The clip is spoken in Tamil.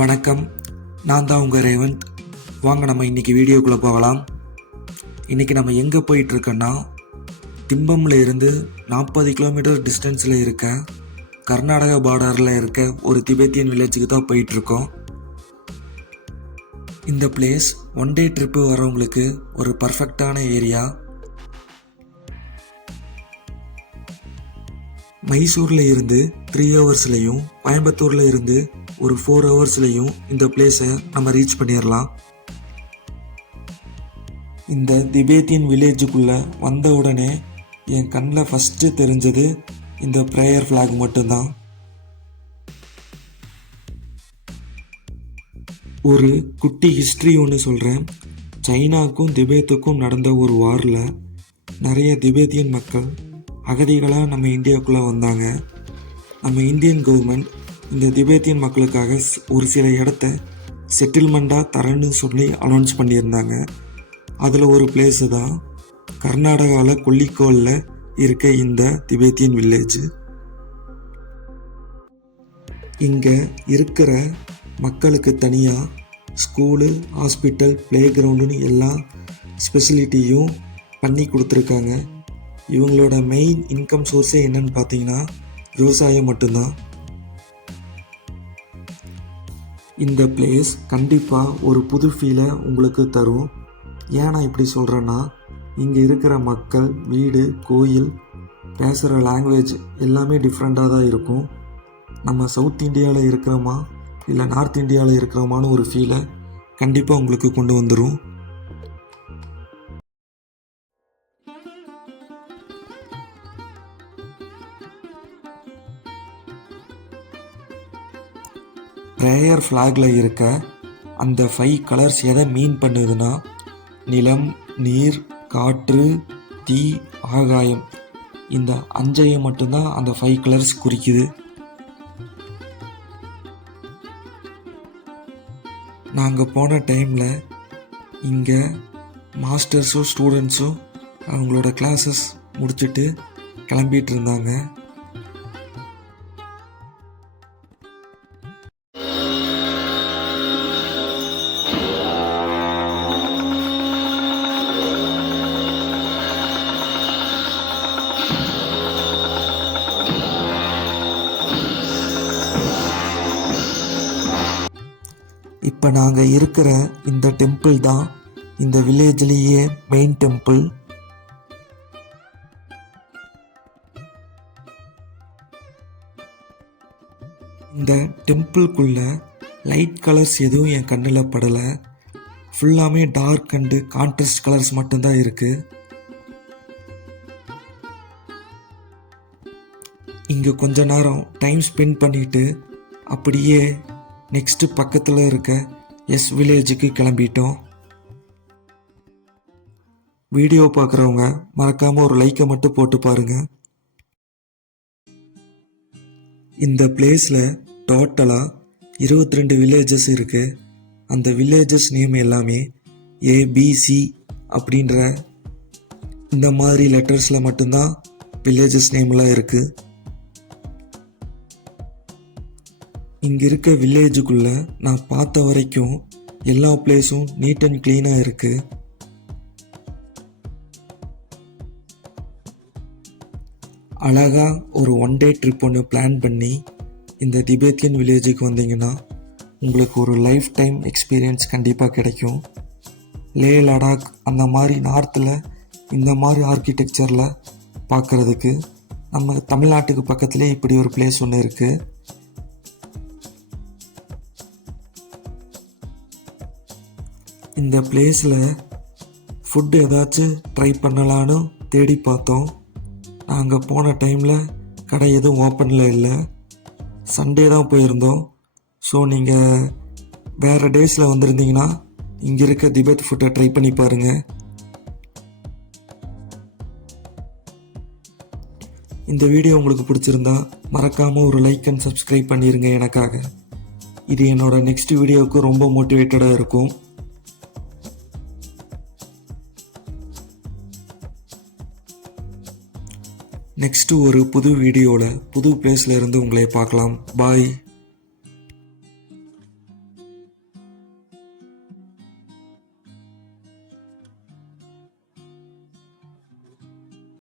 வணக்கம், நான் தான் உங்கள் ரேவந்த். வாங்க நம்ம இன்றைக்கி வீடியோக்குள்ளே போகலாம். இன்றைக்கி நம்ம எங்கே போயிட்டுருக்கோன்னா, திம்பம்ல இருந்து 40 கிலோமீட்டர் டிஸ்டன்ஸில் இருக்க கர்நாடகா பார்டரில் இருக்க ஒரு திபெத்தியன் வில்லேஜுக்கு தான் போயிட்டுருக்கோம். இந்த பிளேஸ் ஒன் டே ட்ரிப்பு வரவங்களுக்கு ஒரு பர்ஃபெக்டான ஏரியா. மைசூரில் இருந்து 3 ஹவர்ஸ்லையும் கோயம்புத்தூரில் இருந்து ஒரு 4 ஹவர்ஸ்லையும் இந்த பிளேஸை நம்ம ரீச் பண்ணிடலாம். இந்த திபெத்தியன் வில்லேஜுக்குள்ளே வந்த உடனே என் கண்ணில் ஃபஸ்ட்டு தெரிஞ்சது இந்த ப்ரேயர் ஃப்ளாக் மட்டும்தான். ஒரு குட்டி ஹிஸ்ட்ரி ஒன்று சொல்கிறேன். சைனாக்கும் திபெத்துக்கும் நடந்த ஒரு வாரில் நிறைய திபெத்தியன் மக்கள் அகதிகளாக நம்ம இந்தியாவுக்குள்ளே வந்தாங்க. நம்ம இந்தியன் கவர்மெண்ட் இந்த திபெத்தியன் மக்களுக்காக ஒரு சில இடத்த செட்டில்மெண்ட்டாக தரேன்னு சொல்லி அனௌன்ஸ் பண்ணியிருந்தாங்க. அதில் ஒரு பிளேஸு தான் கர்நாடகாவில் கொல்லிக்கோலில் இருக்க இந்த திபெத்தியன் வில்லேஜ். இங்கே இருக்கிற மக்களுக்கு தனியாக ஸ்கூலு, ஹாஸ்பிட்டல், ப்ளே கிரவுண்டுன்னு எல்லா ஸ்பெசிலிட்டியும் பண்ணி கொடுத்துருக்காங்க. இவங்களோட மெயின் இன்கம் சோர்ஸே என்னன்னு பார்த்தீங்கன்னா விவசாயம் மட்டும்தான். இந்த பிளேஸ் கண்டிப்பாக ஒரு புது ஃபீலை உங்களுக்கு தரும். ஏன் நான் இப்படி சொல்கிறேன்னா, இங்கே இருக்கிற மக்கள், வீடு, கோயில், பேசுகிற லாங்குவேஜ் எல்லாமே டிஃப்ரெண்ட்டாக தான் இருக்கும். நம்ம சவுத் இந்தியாவில் இருக்கிறோமா இல்லை நார்த் இந்தியாவில் இருக்கிறோமான்னு ஒரு ஃபீலை கண்டிப்பாக உங்களுக்கு கொண்டு வந்துடும். ப்ரேயர் ஃப்ளாகில் இருக்க அந்த 5 கலர்ஸ் எதை மீன் பண்ணுதுன்னா, நிலம், நீர், காற்று, தீ, ஆகாயம், இந்த 5ஐயும் மட்டும்தான் அந்த 5 கலர்ஸ் குறிக்குது. நாங்கள் போன டைமில் இங்கே மாஸ்டர்ஸும் ஸ்டூடெண்ட்ஸும் அவங்களோட கிளாஸஸ் முடிச்சுட்டு கிளம்பிட்டு இருந்தாங்க. இப்போ நாங்கள் இருக்கிற இந்த டெம்பிள் தான் இந்த வில்லேஜ்லேயே மெயின் டெம்பிள். இந்த டெம்பிள்குள்ளே லைட் கலர்ஸ் எதுவும் என் கண்ணில் படலை. ஃபுல்லாமே டார்க் அண்டு கான்ட்ராஸ்ட் கலர்ஸ் மட்டும்தான் இருக்குது. இங்கே கொஞ்ச நேரம் டைம் ஸ்பெண்ட் பண்ணிவிட்டு அப்படியே நெக்ஸ்ட்டு பக்கத்தில் இருக்க எஸ் வில்லேஜுக்கு கிளம்பிட்டோம். வீடியோ பார்க்குறவங்க மறக்காமல் ஒரு லைக்கை மட்டும் போட்டு பாருங்கள். இந்த பிளேஸில் டோட்டலாக 22 வில்லேஜஸ் இருக்குது. அந்த வில்லேஜஸ் நேம் எல்லாமே ABC அப்படின்ற இந்த மாதிரி லெட்டர்ஸில் மட்டும்தான் வில்லேஜஸ் நேம்லாம் இருக்குது. இங்கே இருக்க வில்லேஜுக்குள்ளே நான் பார்த்த வரைக்கும் எல்லா பிளேஸும் நீட் அண்ட் க்ளீனாக இருக்குது. அழகாக ஒரு ஒன் டே ட்ரிப் ஒன்று பிளான் பண்ணி இந்த திபெத்தியன் வில்லேஜுக்கு வந்தீங்கன்னா உங்களுக்கு ஒரு லைஃப் டைம் எக்ஸ்பீரியன்ஸ் கண்டிப்பாக கிடைக்கும். லே லடாக் அந்த மாதிரி நார்த்தில் இந்த மாதிரி ஆர்கிடெக்சரில் பார்க்குறதுக்கு நம்ம தமிழ்நாட்டுக்கு பக்கத்துலேயே இப்படி ஒரு பிளேஸ் ஒன்று இருக்குது. இந்த பிளேஸில் ஃபுட்டு ஏதாச்சும் ட்ரை பண்ணலான்னு தேடி பார்த்தோம். நாங்கள் போன டைமில் கடை எதுவும் ஓப்பனில் இல்லை. சண்டே தான் போயிருந்தோம். ஸோ நீங்கள் வேறு டேஸில் வந்திருந்தீங்கன்னா இங்கே இருக்க திபெத் ஃபுட்டை ட்ரை பண்ணி பாருங்கள். இந்த வீடியோ உங்களுக்கு பிடிச்சிருந்தா மறக்காமல் ஒரு லைக் அண்ட் சப்ஸ்கிரைப் பண்ணிடுங்க எனக்காக. இது என்னோட நெக்ஸ்ட் வீடியோவுக்கு ரொம்ப மோட்டிவேட்டடாக இருக்கும். நெக்ஸ்ட்டு ஒரு புது வீடியோவில் புது பிளேஸில் இருந்து உங்களை பார்க்கலாம். பாய்.